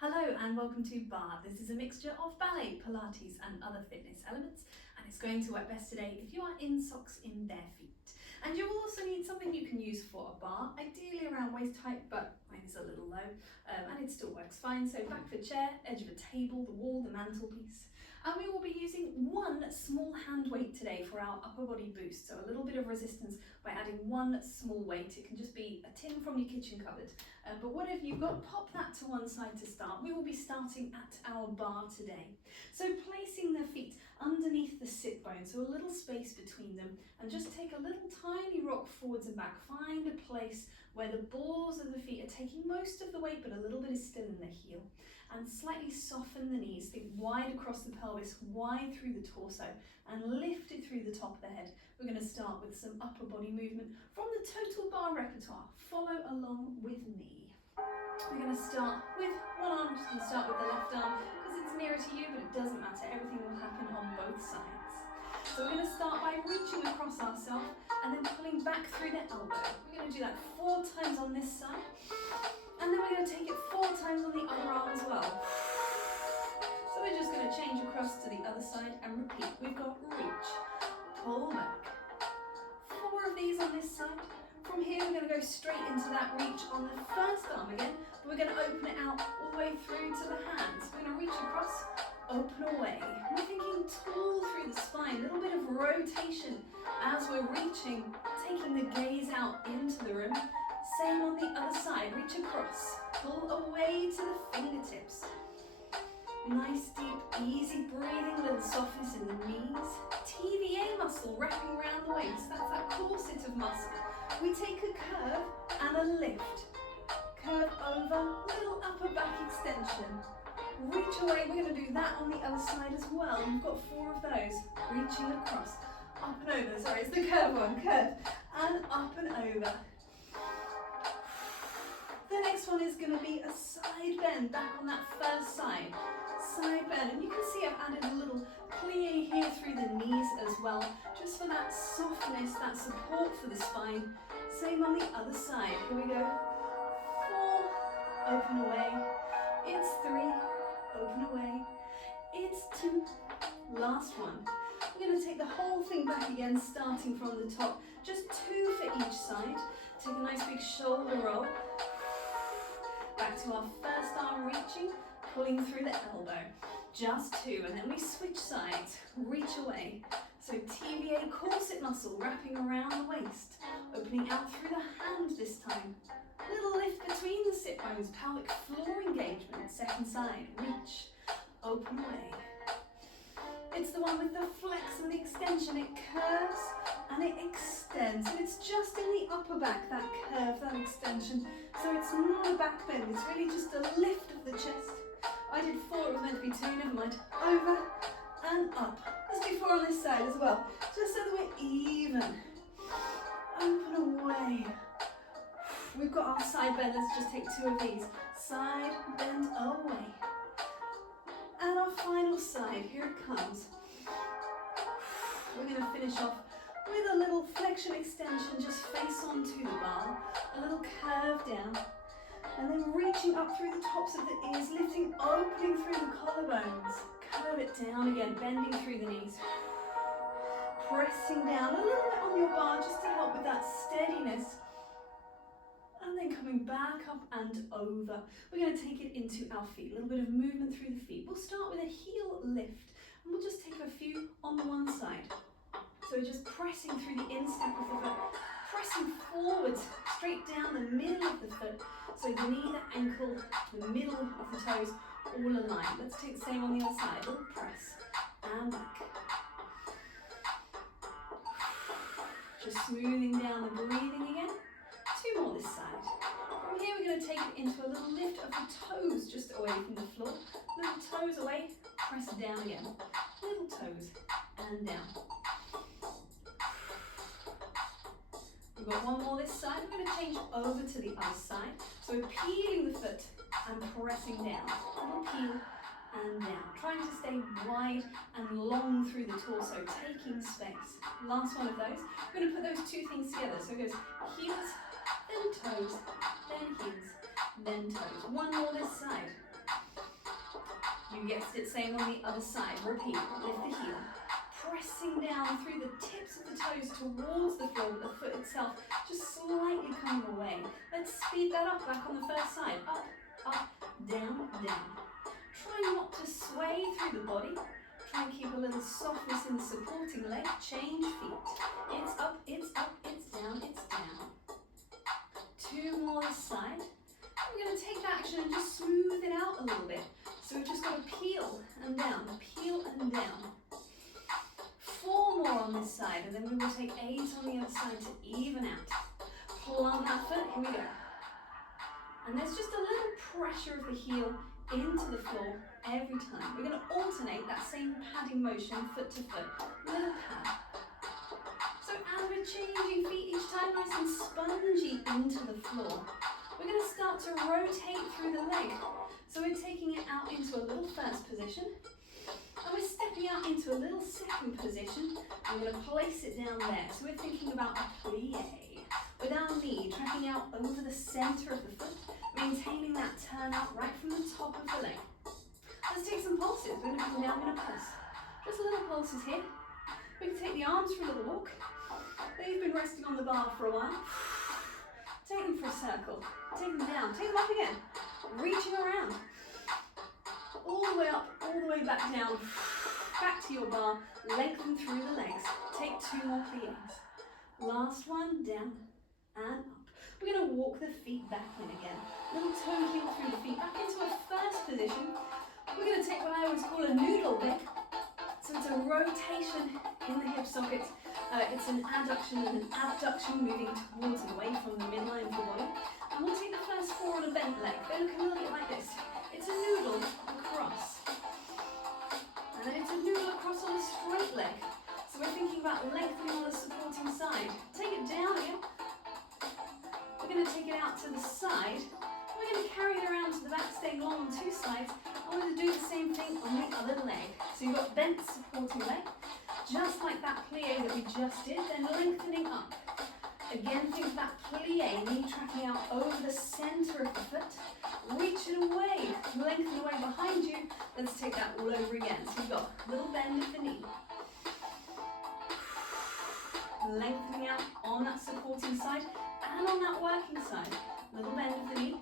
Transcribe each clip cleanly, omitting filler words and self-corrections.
Hello and welcome to Barre. This is a mixture of ballet, Pilates and other fitness elements, and it's going to work best today if you are in socks in bare feet. And you will also need something you can use for a bar, ideally around waist height, but mine is a little low and it still works fine. So back of a chair, edge of a table, the wall, the mantelpiece. And we will be using one small hand weight today for our upper body boost. So a little bit of resistance by adding one small weight. It can just be a tin from your kitchen cupboard. But whatever you've got, pop that to one side to start. We will be starting at our bar today. So placing the feet underneath the sit bone, so a little space between them, and just take a little tiny rock forwards and back. Find a place where the balls of the feet are taking most of the weight, but a little bit is still in the heel. And slightly soften the knees, think wide across the pelvis, wide through the torso, and lift it through the top of the head. We're going to start with some upper body movement from the Total Barre repertoire. Follow along with me. We're going to start with one arm. I'm just going to start with the left arm because it's nearer to you, but it doesn't matter. Everything will happen on both sides. So we're going to start by reaching across ourselves and then pulling back through the elbow. We're going to do that 4 times on this side. And then we're going to take it 4 times on the other arm as well. So we're just going to change across to the other side and repeat. We've got reach, pull back. 4 of these on this side. From here we're going to go straight into that reach on the first arm again, but we're going to open it out all the way through to the hands. We're going to reach across, open away. We're thinking tall through the spine, a little bit of rotation as we're reaching, taking the gaze out into the room. Same on the other side, reach across, pull away to the fingertips. Nice, deep, easy breathing, a little softness in the knees. TVA muscle wrapping around the waist, that's that corset of muscle. We take a curve and a lift. Curve over, little upper back extension. Reach away, we're going to do that on the other side as well. You've got 4 of those. Reaching across, up and over, sorry, it's the curve one, curve, and up and over. The next one is going to be a side bend, back on that first side. Side bend, and you can see I've added a little plie here through the knees as well, just for that softness, that support for the spine. Same on the other side. Here we go. 4, open away. It's 3, open away. It's 2, last one. We're going to take the whole thing back again, starting from the top. Just 2 for each side. Take a nice big shoulder roll. Back to our first arm reaching, pulling through the elbow. Just 2, and then we switch sides, reach away. So TVA corset muscle wrapping around the waist, opening out through the hand this time. Little lift between the sit bones, pelvic floor engagement. Second side, reach, open away. It's the one with the flex and the extension. It curves and it extends, and it's just in the upper back, that curve, that extension. So it's not a back bend, it's really just a lift of the chest. I did 4, it was meant to be 2, never mind. Over and up. Let's do 4 on this side as well, just so that we're even. Open away. We've got our side bend, let's just take 2 of these. Side, bend away. And our final side, here it comes. We're going to finish off with a little flexion extension, just face onto the bar. A little curve down. And then reaching up through the tops of the ears, lifting, opening through the collarbones. Curve it down again, bending through the knees. Pressing down a little bit on your bar just to help with that steadiness. And then coming back up and over. We're going to take it into our feet, a little bit of movement through the feet. We'll start with a heel lift, and we'll just take a few on the one side. So we're just pressing through the instep of the foot, pressing forwards, straight down the middle of the foot. So the knee, the ankle, the middle of the toes, all aligned. Let's take the same on the other side. Little press and back. Just smoothing down the breathing again. 2 more this side. From here we're going to take it into a little lift of the toes just away from the floor. Little toes away, press down again. Little toes and down. We've got 1 more this side. We're going to change over to the other side. So we're peeling the foot and pressing down. Little peel and down. Trying to stay wide and long through the torso, taking space. Last one of those. We're going to put those 2 things together. So it goes heels, then toes, then heels, then toes. 1 more this side. You guessed it, same on the other side. Repeat, lift the heel. Pressing down through the tips of the toes towards the floor, but the foot itself just slightly coming away. Let's speed that up, back on the first side. Up, up, down, down. Try not to sway through the body. Try and keep a little softness in the supporting leg. Change feet. It's up, it's up, it's down, it's down. Two more this side. We're going to take that action and just smooth it out a little bit. So we've just got to peel and down, peel and down. Four more on this side, and then we will take 8 on the other side to even out. Plant that foot, here we go. And there's just a little pressure of the heel into the floor every time. We're going to alternate that same padding motion, foot to foot, little pad. So as we're changing feet each time, nice and spongy into the floor, we're going to start to rotate through the leg. So we're taking it out into a little first position, and we're stepping out into a little second position. I'm going to place it down there. So we're thinking about a plie. With our knee tracking out over the center of the foot, maintaining that turn out right from the top of the leg. Let's take some pulses. We're going to come down in a pulse. Just little pulses here. We can take the arms for a little walk. They've been resting on the bar for a while. Take them for a circle. Take them down. Take them up again. Reaching around. All the way up, all the way back down. Back to your bar. Lengthen through the legs. Take 2 more plies. Last one, down and up. We're going to walk the feet back in again. Little toe heel through the feet, back into a first position. We're going to take what I always call a noodle leg. So it's a rotation in the hip socket. It's an adduction and an abduction moving towards and away from the midline of the body. And we'll take the first 4 on a bent leg. They look a little bit like this. It's a noodle across. And then it's a noodle across on a straight leg. So we're thinking about lengthening on the supporting side. Take it down again. We're going to take it out to the side. We're going to carry it around to the back, staying long on 2 sides. I want to do the same thing on the other leg. So you've got bent supporting leg, just like that plie that we just did, then lengthening up. Again, think of that plie, knee tracking out over the center of the foot. Reach it away, lengthen away behind you. Let's take that all over again. So you've got a little bend of the knee. Lengthening out on that supporting side and on that working side. Little bend of the knee.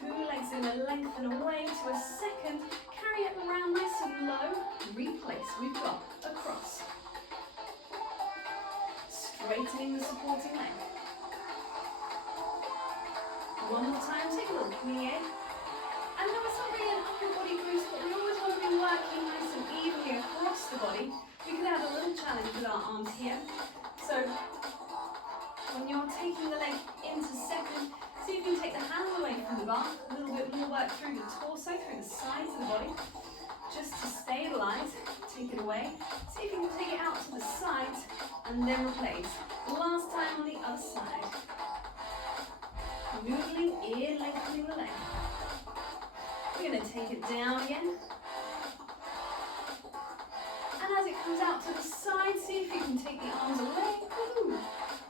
2 legs are going to lengthen away to a second. Carry it around nice and low. Replace. We've got a cross. Straightening the supporting leg. One more time. Take a little plie. And now it's not really an upper body boost, but we always want to be working nice and evenly across the body. We could have a little challenge with our arms here. So when you're taking the leg into second, see if you can take the hands away from the bar. A little bit more work through the torso, through the sides of the body. Just to stabilize, take it away. See if you can take it out to the sides and then replace. Last time on the other side. Noodling, ear lengthening the leg. We're going to take it down again. And as it comes out to the side, see if you can take the arms away.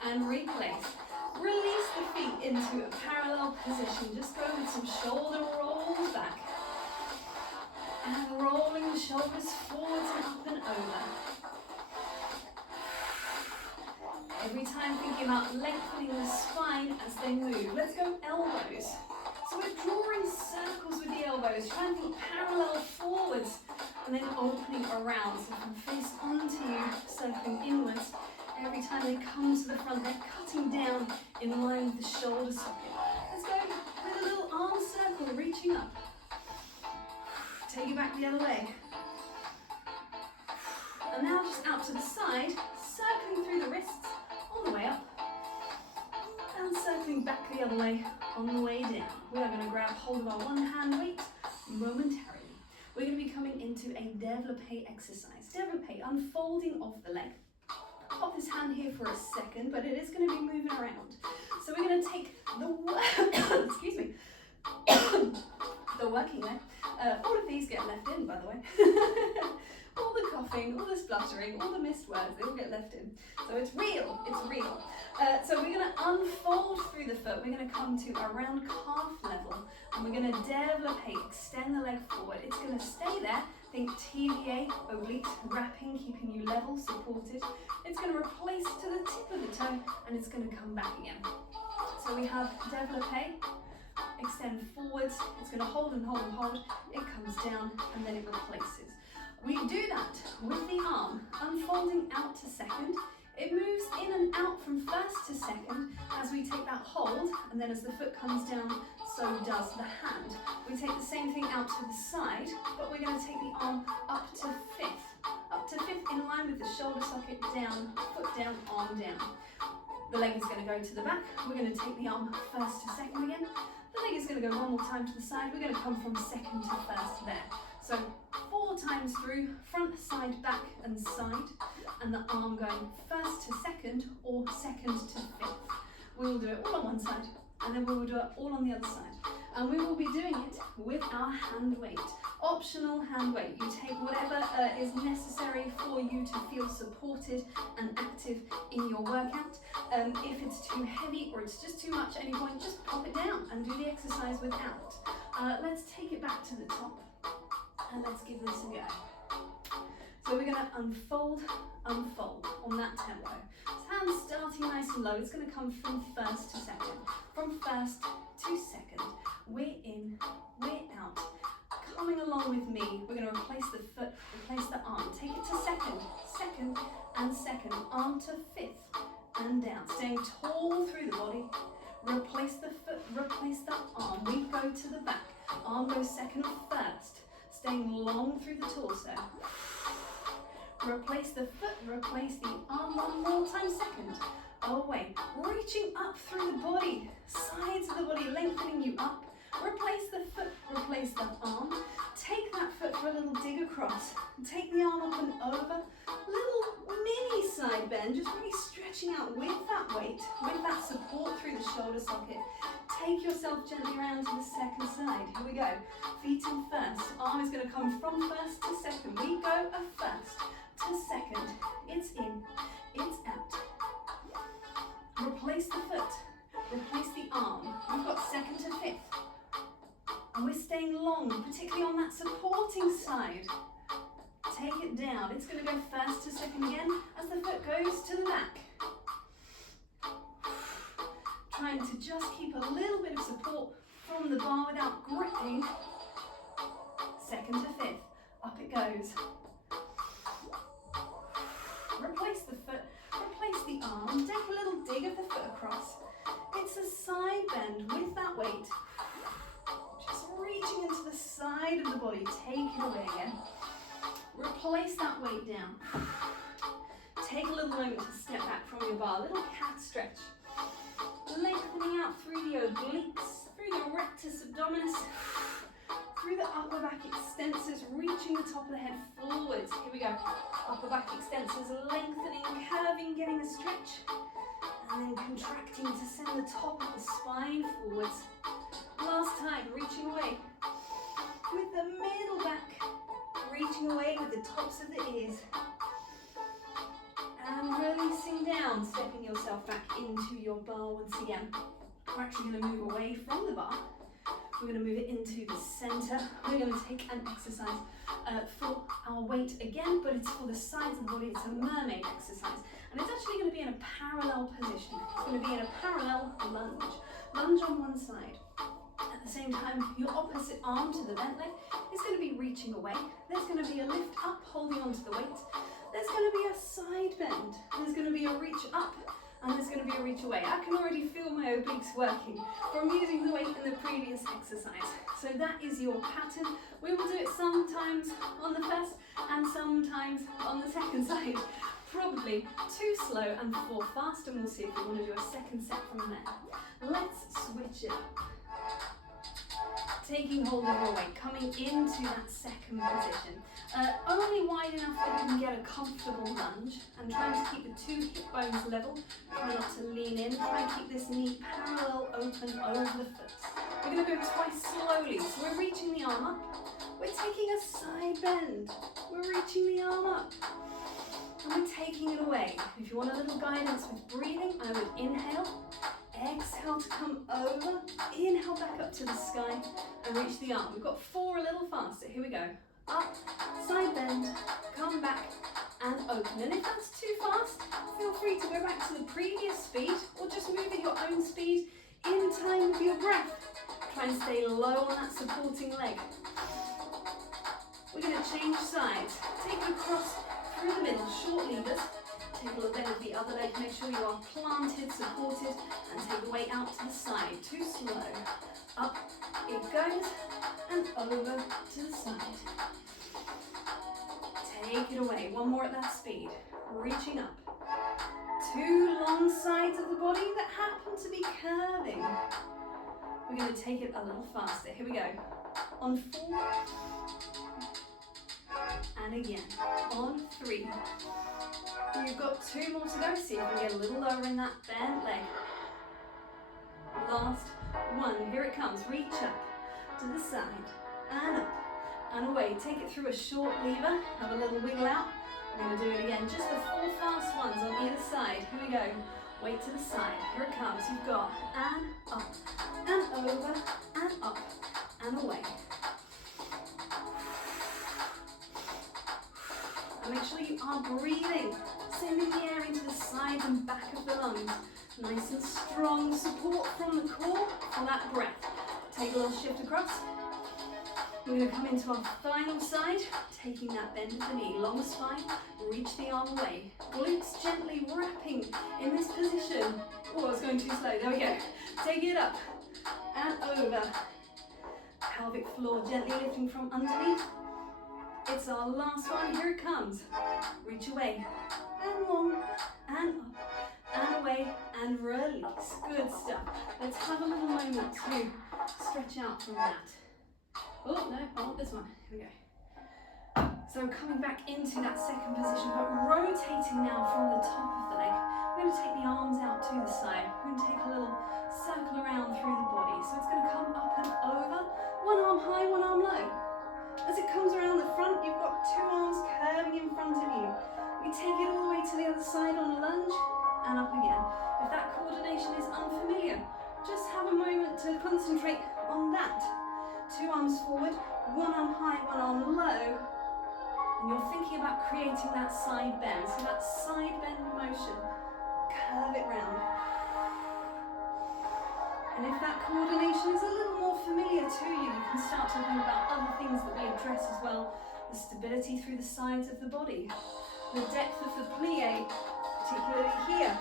And replace. Release the feet into a parallel position. Just go with some shoulder rolls back. And rolling the shoulders forwards and up and over. Every time thinking about lengthening the spine as they move. Let's go elbows. So we're drawing circles with the elbows. Try and think parallel forwards and then opening around. So from face onto you, circling inwards. Every time they come to the front, they're cutting down in line with the shoulder socket. Let's go with a little arm circle, reaching up. Take it back the other way. And now just out to the side, circling through the wrists, all the way up. And circling back the other way, on the way down. We are going to grab hold of our one hand weight momentarily. We're going to be coming into a développé exercise. Développé, unfolding of the leg. Pop this hand here for a second, but it is going to be moving around. So we're going to take the excuse me, the working leg. All of these get left in, by the way. all the coughing, all the spluttering, all the missed words, they all get left in. So it's real, it's real. So we're going to unfold through the foot. We're going to come to around calf level, and we're going to développé, extend the leg forward. It's going to stay there. Think TVA, obliques, wrapping, keeping you level, supported. It's going to replace to the tip of the toe, and it's going to come back again. So we have développé, extend forwards. It's going to hold and hold and hold. It comes down, and then it replaces. We do that with the arm, unfolding out to second. It moves in and out from first to second as we take that hold, and then as the foot comes down, so does the hand. We take the same thing out to the side, but we're going to take the arm up to fifth. Up to fifth in line with the shoulder socket, down, foot down, arm down. The leg is going to go to the back. We're going to take the arm first to second again. The leg is going to go one more time to the side. We're going to come from second to first there. So 4 times through, front, side, back and side, and the arm going first to second or second to fifth. We will do it all on one side, and then we will do it all on the other side. And we will be doing it with our hand weight, optional hand weight. You take whatever is necessary for you to feel supported and active in your workout. If it's too heavy or it's just too much at any point, just pop it down and do the exercise without. Let's take it back to the top. And let's give this a go. So we're going to unfold on that tempo. Hands starting nice and low. It's going to come from first to second. From first to second. We're in, we're out. Coming along with me, we're going to replace the foot, replace the arm. Take it to second, second and second. Arm to fifth and down. Staying tall through the body. Replace the foot, replace the arm. We go to the back. Arm goes second, first. Staying long through the torso. Replace the foot, replace the arm one more time, second. Away. Reaching up through the body, sides of the body, lengthening you up. Replace the foot, replace the arm. Take that foot for a little dig across. Take the arm up and over. Little mini side bend, just really stretching out with that weight, with that support through the shoulder socket. Take yourself gently around to the second side. Here we go. Feet in first. Arm is going to come from first to second. We go a first to second. It's in, it's out. Replace the foot. Replace the arm. We've got second to fifth. And we're staying long, particularly on that supporting side. Take it down. It's going to go first to second again as the foot goes to the back. Trying to just keep a little bit of support from the bar without gripping. Second to fifth. Up it goes. Replace the foot. Replace the arm. Take a little dig of the foot across. It's a side bend with that weight. Just reaching into the side of the body. Take it away again. Replace that weight down. Take a little moment to step back from your bar. A little cat stretch. Lengthening out through the obliques, through the rectus abdominis, through the upper back extensors, reaching the top of the head forwards. Here we go. Upper back extensors, lengthening, curving, getting a stretch, and then contracting to send the top of the spine forwards. Last time, reaching away with the middle back, reaching away with the tops of the ears. And releasing down, stepping yourself back into your bar once again. We're actually going to move away from the bar. We're going to move it into the center. We're going to take an exercise for our weight again, but it's for the sides of the body. It's a mermaid exercise. And it's actually going to be in a parallel position. It's going to be in a parallel lunge. Lunge on one side. At the same time, your opposite arm to the bent leg is going to be reaching away. There's going to be a lift up, holding onto the weight. There's going to be a side bend, there's going to be a reach up, and there's going to be a reach away. I can already feel my obliques working from using the weight in the previous exercise. So that is your pattern. We will do it sometimes on the first and sometimes on the second side. Probably 2 slow and 4 fast, and we'll see if we want to do a second set from there. Let's switch it up. Taking hold of your weight, coming into that second position. Only wide enough that you can get a comfortable lunge, and trying to keep the 2 hip bones level. Try not to lean in. Try and keep this knee parallel, open over the foot. We're going to go twice slowly. So we're reaching the arm up, We're taking a side bend. We're reaching the arm up. And we're taking it away. If you want a little guidance with breathing, I would inhale, exhale to come over, inhale back up to the sky, and reach the arm. We've got 4 a little faster. Here we go. Up, side bend, come back, and open. And if that's too fast, feel free to go back to the previous speed, or just move at your own speed in time with your breath. Try and stay low on that supporting leg. We're going to change sides. Take it across through the middle, short levers. Take a little bit of the other leg, make sure you are planted, supported, and take the weight out to the side. Too slow. Up it goes, and over to the side. Take it away. One more at that speed. Reaching up. 2 long sides of the body that happen to be curving. We're going to take it a little faster. Here we go. On 4. And again. On 3. You've got 2 more to go. See if we get a little lower in that bent leg. Last 1. Here it comes. Reach up to the side. And up. And away. Take it through a short lever. Have a little wiggle out. We're going to do it again. Just the 4 fast ones on either side. Here we go. Weight to the side. Here it comes. You've got and up, and over, and up, and away. And make sure you are breathing. Sending the air into the sides and back of the lungs. Nice and strong support from the core for that breath. Take a little shift across. We're going to come into our final side, taking that bend of the knee, long spine, reach the arm away. Glutes gently wrapping in this position. Oh, I was going too slow. There we go. Take it up and over. Pelvic floor gently lifting from underneath. It's our last one. Here it comes. Reach away and long and up and away and release. Good stuff. Let's have a little moment to stretch out from that. Oh, no, I want this one. Here we go. So coming back into that second position, but rotating now from the top of the leg. We're going to take the arms out to the side. We're going to take a little circle around through the body. So it's going to come up and over. One arm high, one arm low. As it comes around the front, you've got 2 arms curving in front of you. We take it all the way to the other side on a lunge and up again. If that coordination is unfamiliar, just have a moment to concentrate on that. 2 arms forward, 1 arm high, 1 arm low, and you're thinking about creating that side bend. So that side bend motion, curve it round. And if that coordination is a little more familiar to you, you can start talking about other things that we address as well. The stability through the sides of the body, the depth of the plie, particularly here.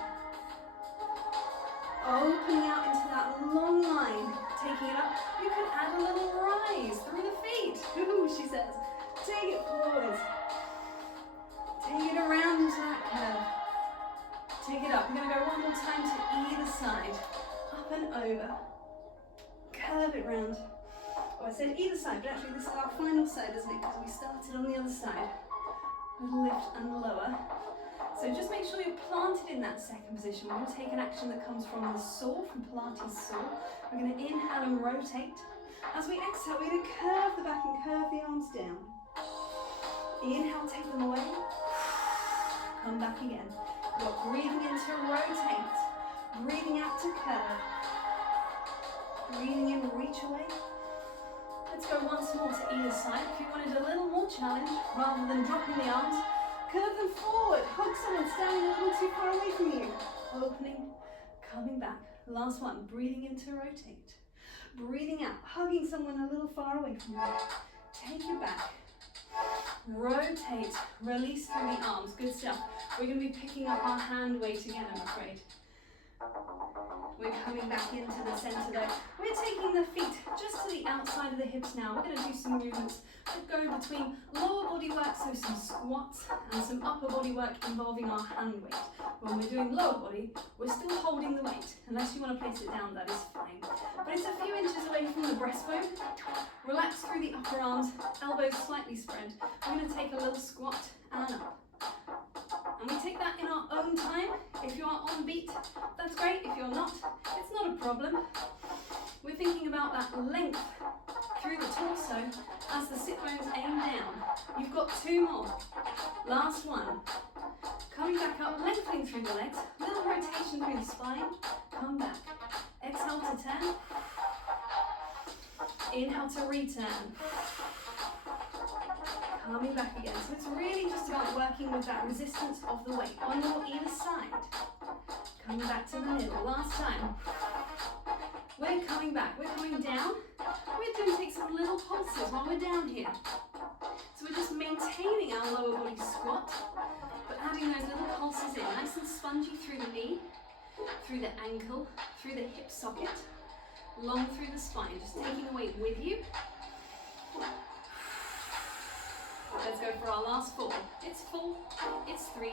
Opening out into that long line, taking it up. You can add a little rise through the feet. Ooh, she says. Take it forward. Take it around into that curve. Take it up. We're going to go one more time to either side. Up and over. Curve it round. Oh, I said either side, but actually this is our final side, isn't it? Because we started on the other side. Little lift and lower. So just make sure you're planted in that second position. We're going to take an action that comes from the saw, from Pilates saw. We're going to inhale and rotate. As we exhale, we're going to curve the back and curve the arms down. Inhale, take them away. Come back again. You're breathing in to rotate. Breathing out to curve. Breathing in, reach away. Let's go once more to either side. If you wanted a little more challenge, rather than dropping the arms, curve them forward. Hug someone standing a little too far away from you. Opening, coming back. Last one. Breathing in to rotate. Breathing out. Hugging someone a little far away from you. Take it back. Rotate. Release through the arms. Good stuff. We're going to be picking up our hand weight again, I'm afraid. We're coming back into the center though. We're taking the feet just to the outside of the hips now. We're going to do some movements that go between lower body work, so some squats, and some upper body work involving our hand weight. When we're doing lower body, we're still holding the weight. Unless you want to place it down, that is fine. But it's a few inches away from the breastbone. Relax through the upper arms, elbows slightly spread. We're going to take a little squat and up. And we take that in our own time. If you are on beat, that's great. If you're not, it's not a problem. We're thinking about that length through the torso as the sit bones aim down. You've got 2 more. Last one. Coming back up, lengthening through the legs. Little rotation through the spine. Come back. Exhale to turn. Inhale to return. Coming back again. So it's really just about working with that resistance of the weight on your either side. Coming back to the middle. Last time. We're coming back. We're coming down. We're going to take some little pulses while we're down here. So we're just maintaining our lower body squat, but adding those little pulses in, nice and spongy through the knee, through the ankle, through the hip socket, long through the spine, just taking the weight with you. Let's go for our last 4. It's 4, it's 3,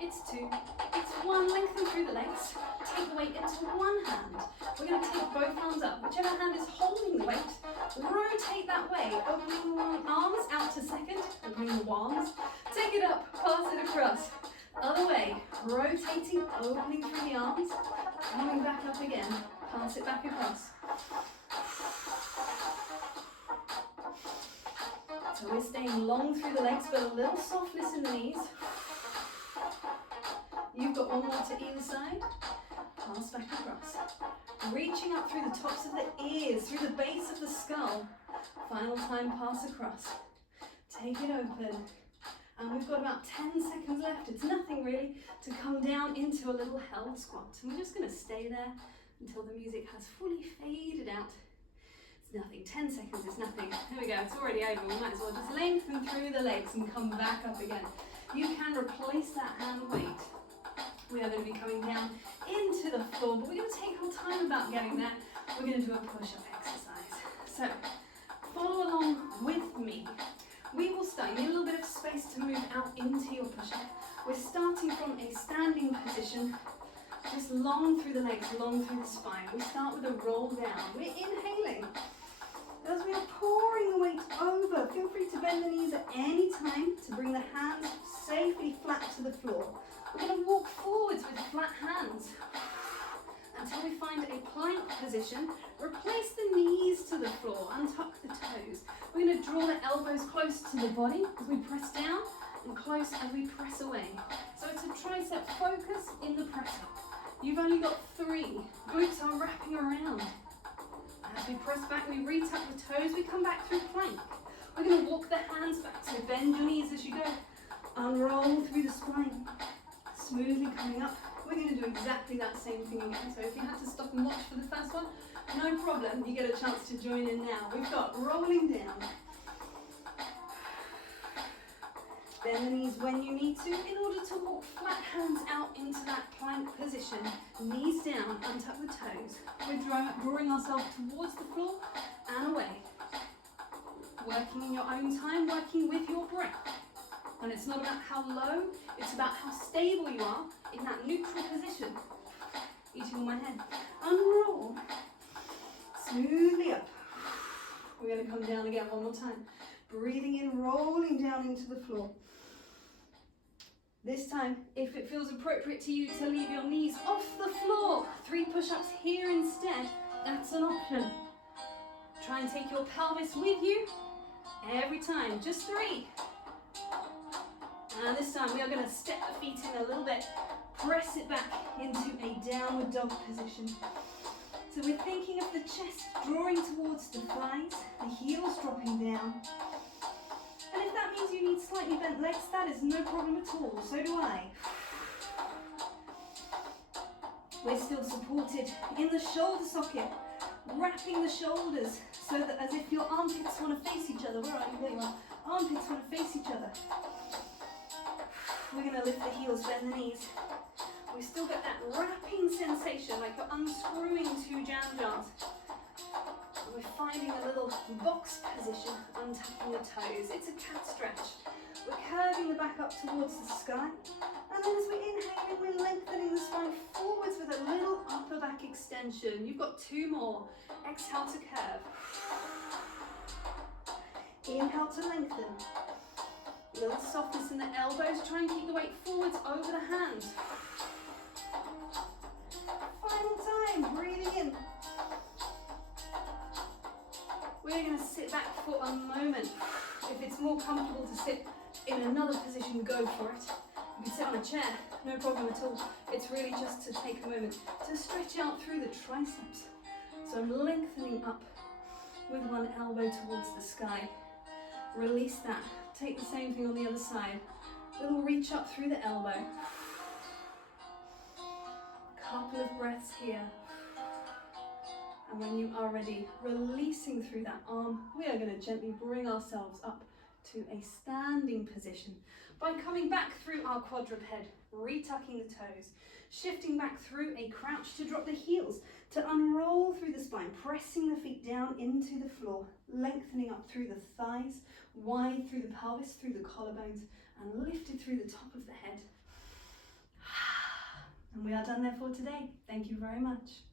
it's 2, it's 1. Lengthen through the legs. Take the weight into one hand. We're going to take both hands up. Whichever hand is holding the weight, rotate that way. Opening the arms out to second. Opening the arms. Take it up, pass it across. Other way. Rotating, opening through the arms. Coming back up again. Pass it back across. So we're staying long through the legs, but a little softness in the knees. You've got 1 more to either side. Pass back across. Reaching up through the tops of the ears, through the base of the skull. Final time, pass across. Take it open. And we've got about 10 seconds left. It's nothing really to come down into a little held squat. And we're just going to stay there until the music has fully faded out. It's nothing. 10 seconds is nothing. There we go. It's already over. We might as well just lengthen through the legs and come back up again. You can replace that hand weight. We are going to be coming down into the floor, but we're going to take our time about getting there. We're going to do a push-up exercise. So, follow along with me. We will start. You need a little bit of space to move out into your push-up. We're starting from a standing position, just long through the legs, long through the spine. We start with a roll down. We're inhaling. As we are pouring the weight over, feel free to bend the knees at any time to bring the hands safely flat to the floor. We're going to walk forwards with flat hands until we find a plank position. Replace the knees to the floor, untuck the toes. We're going to draw the elbows close to the body as we press down and close as we press away. So it's a tricep focus in the press up. You've only got 3. Glutes are wrapping around. As we press back, we retuck the toes, we come back through plank. We're going to walk the hands back, so bend your knees as you go. Unroll through the spine. Smoothly coming up. We're going to do exactly that same thing again. So if you had to stop and watch for the first one, no problem. You get a chance to join in now. We've got rolling down. Bend the knees when you need to in order to walk flat hands out into that plank position. Knees down, untuck the toes. We're drawing ourselves towards the floor and away. Working in your own time, working with your breath. And it's not about how low, it's about how stable you are in that neutral position. Eating on my head. Unroll. Smoothly up. We're going to come down again one more time. Breathing in, rolling down into the floor. This time, if it feels appropriate to you to leave your knees off the floor, 3 push-ups here instead, that's an option. Try and take your pelvis with you every time, just 3. And this time we are going to step the feet in a little bit, press it back into a downward dog position. So we're thinking of the chest drawing towards the thighs, the heels dropping down. And if that means you need slightly bent legs, that is no problem at all, so do I. We're still supported in the shoulder socket, wrapping the shoulders so that as if your armpits want to face each other. Where are you? There you are. Armpits want to face each other. We're going to lift the heels, bend the knees. We've still got that wrapping sensation, like you're unscrewing 2 jam jars. And we're finding a little box position, untucking the toes. It's a cat stretch. We're curving the back up towards the sky. And then as we're inhaling, we're lengthening the spine forwards with a little upper back extension. You've got 2 more. Exhale to curve. Inhale to lengthen. Little softness in the elbows. Try and keep the weight forwards over the hands. Final time. Breathing in. We're going to sit for a moment. If it's more comfortable to sit in another position, go for it. You can sit on a chair, no problem at all. It's really just to take a moment to stretch out through the triceps. So I'm lengthening up with one elbow towards the sky. Release that. Take the same thing on the other side. Little reach up through the elbow. Couple of breaths here. And when you are ready, releasing through that arm, we are going to gently bring ourselves up to a standing position by coming back through our quadruped, retucking the toes, shifting back through a crouch to drop the heels, to unroll through the spine, pressing the feet down into the floor, lengthening up through the thighs, wide through the pelvis, through the collarbones, and lifted through the top of the head. And we are done there for today. Thank you very much.